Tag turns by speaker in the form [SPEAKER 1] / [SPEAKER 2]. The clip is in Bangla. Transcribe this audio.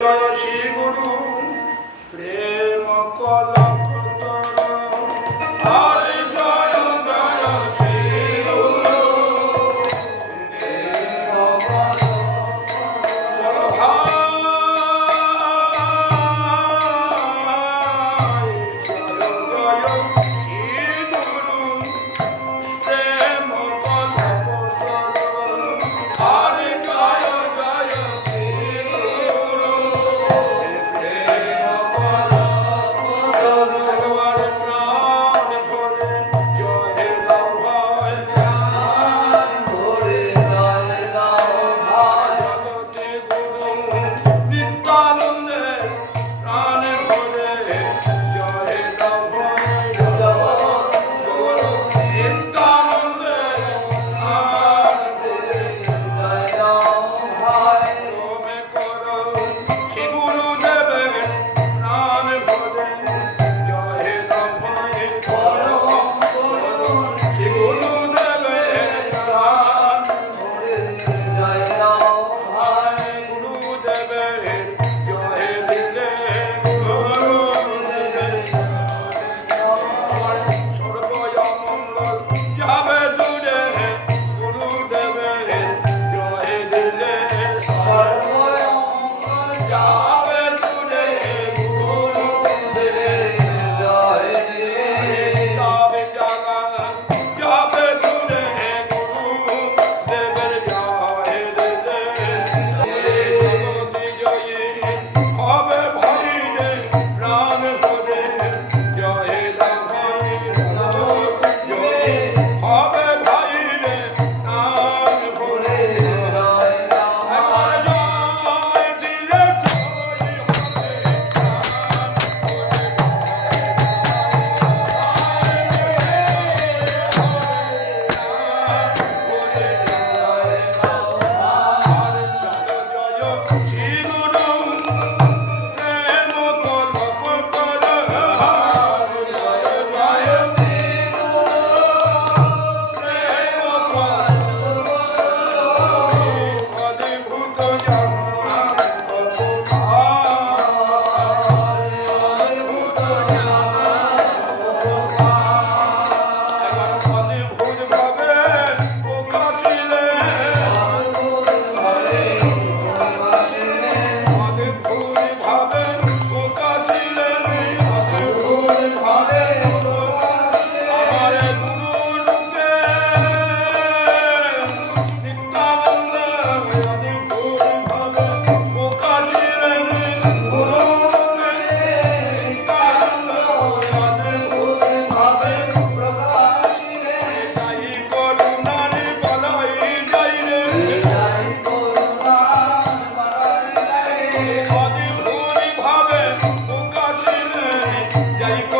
[SPEAKER 1] শ্রী গুরু প্রেম কলকতর ಕೈ